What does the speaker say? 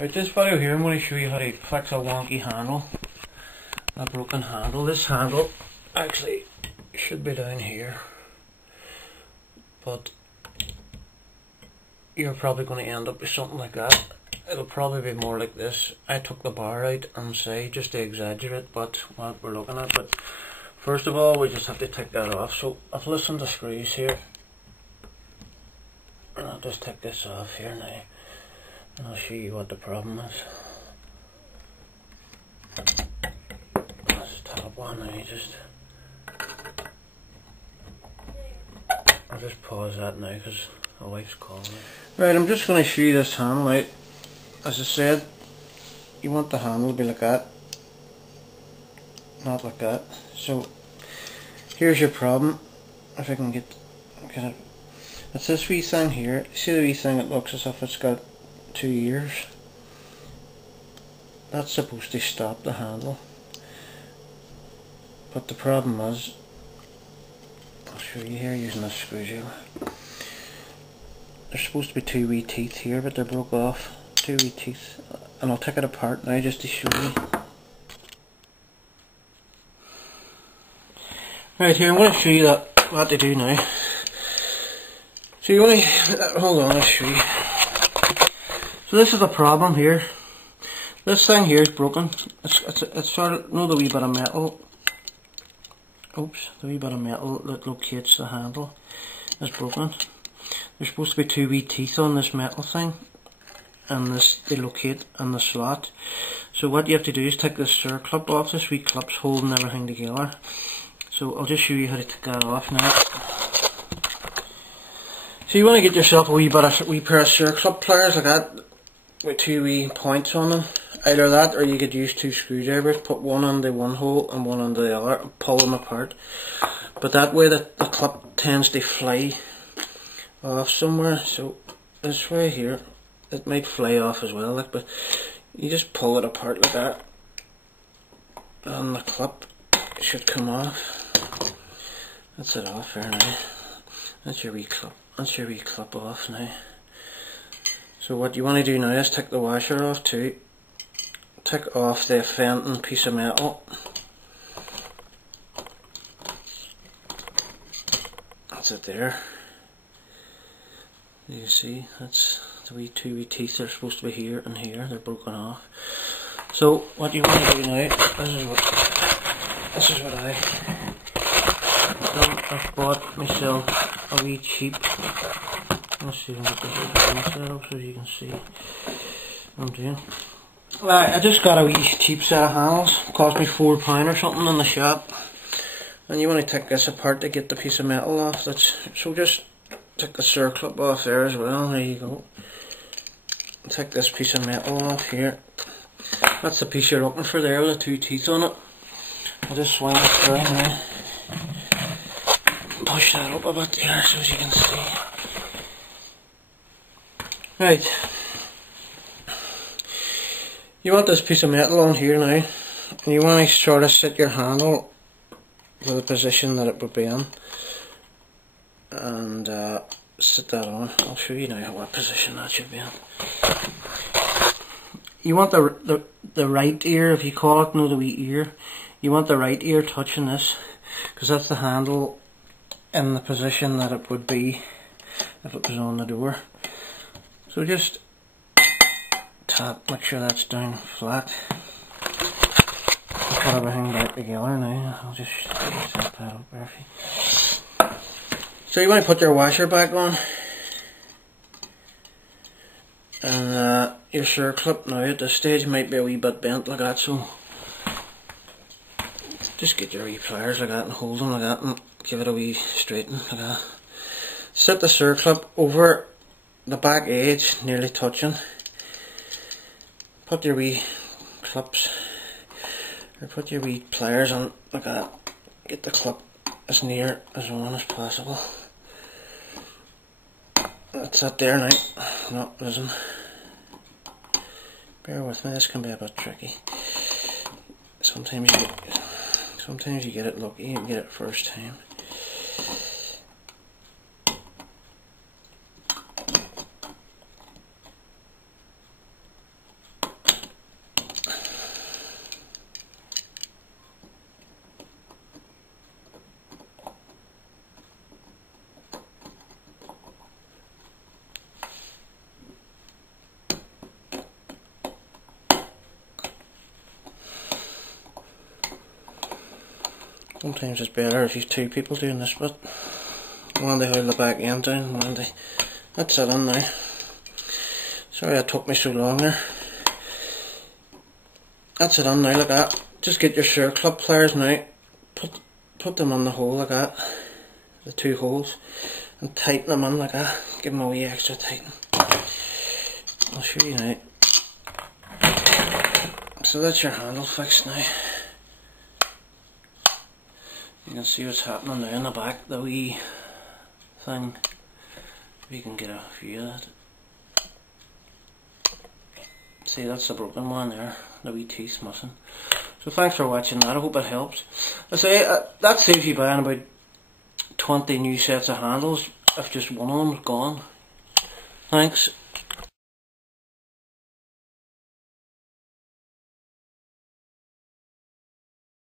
Right, this video here I'm going to show you how to fix a wonky handle, a broken handle. This handle actually should be down here, but you're probably going to end up with something like that. It'll probably be more like this. I took the bar out on side just to exaggerate what we're looking at, but first of all we just have to take that off. So I've loosened the screws here, and I'll just take this off here now, and I'll show you what the problem is. This top one now, I'll just pause that now because my wife's calling me. Right, I'm just going to show you this handle out. As I said, you want the handle to be like that, not like that. So here's your problem. If I can get it, it's this wee thing here. See the wee thing that looks as if it's got 2 ears? That's supposed to stop the handle, but the problem is, I'll show you here using a screwdriver. There's supposed to be 2 wee teeth here, but they're broke off. 2 wee teeth, and I'll take it apart now just to show you. Right, here I'm going to show you what to do now. So you want to hold on, I'll show you. So this is the problem here. This thing here is broken. It's sort of, the wee bit of metal. Oops, the wee bit of metal that locates the handle is broken. There's supposed to be 2 wee teeth on this metal thing, and they locate in the slot. So what you have to do is take this clip off. This wee clip's holding everything together. So I'll just show you how to take that off now. So you want to get yourself a wee pair of circlip pliers like that, with 2 wee points on them. Either that, or you could use 2 screwdrivers. Put one into one hole and one into the other, and pull them apart. But that way the clip tends to fly off somewhere. So this way here, it might fly off as well, but you just pull it apart like that, and the clip should come off. That's it off there now. That's your wee clip. That's your wee clip off now. So what you want to do now is take the washer off too. Take off the offending piece of metal. That's it there. You see, that's the 2 wee teeth. They're supposed to be here and here. They're broken off. So what you want to do now, this is what I've bought myself a wee cheap. Let's see if I can get this set up so you can see what I'm doing. Right, I just got a wee cheap set of handles. It cost me £4 or something in the shop. And you want to take this apart to get the piece of metal off. So just take the circlip off there as well. There you go. Take this piece of metal off here. That's the piece you're looking for there with the 2 teeth on it. I'll just swing it through now. Push that up a bit there so as you can see. Right. You want this piece of metal on here now. And you want to sort of set your handle to the position that it would be in. And set that on. I'll show you now what position that should be in. You want the right ear, if you call it, the wee ear. You want the right ear touching this, because that's the handle in the position that it would be if it was on the door. So just tap, make sure that's down flat. I'll put everything back together now. I'll just set that up there. So you want to put your washer back on, and your circlip now at this stage might be a wee bit bent like that, so just get your wee pliers like that and hold them like that and give it a wee straighten like that. Set the circlip over the back edge, nearly touching. Put your wee clips, or put your wee pliers on like that. Get the clip as near as on as possible. That's it there now. No, it isn't. Bear with me, this can be a bit tricky. Sometimes you get it lucky, you get it first time. Sometimes it's better if you've two people doing this bit. One to hold the back end down, one to... That's it in now. Sorry it took me so long there. That's it on now, like that. Just get your share clip pliers now. Put them on the hole like that. The two holes. And tighten them in like that. Give them a wee extra tighten. I'll show you now. So that's your handle fixed now. You can see what's happening now in the back, the wee thing. We can get a view of that. See, that's the broken one there, the wee teeth's missing. So thanks for watching that, I hope it helps. I say, that saves you buying about 20 new sets of handles if just one of them is gone. Thanks.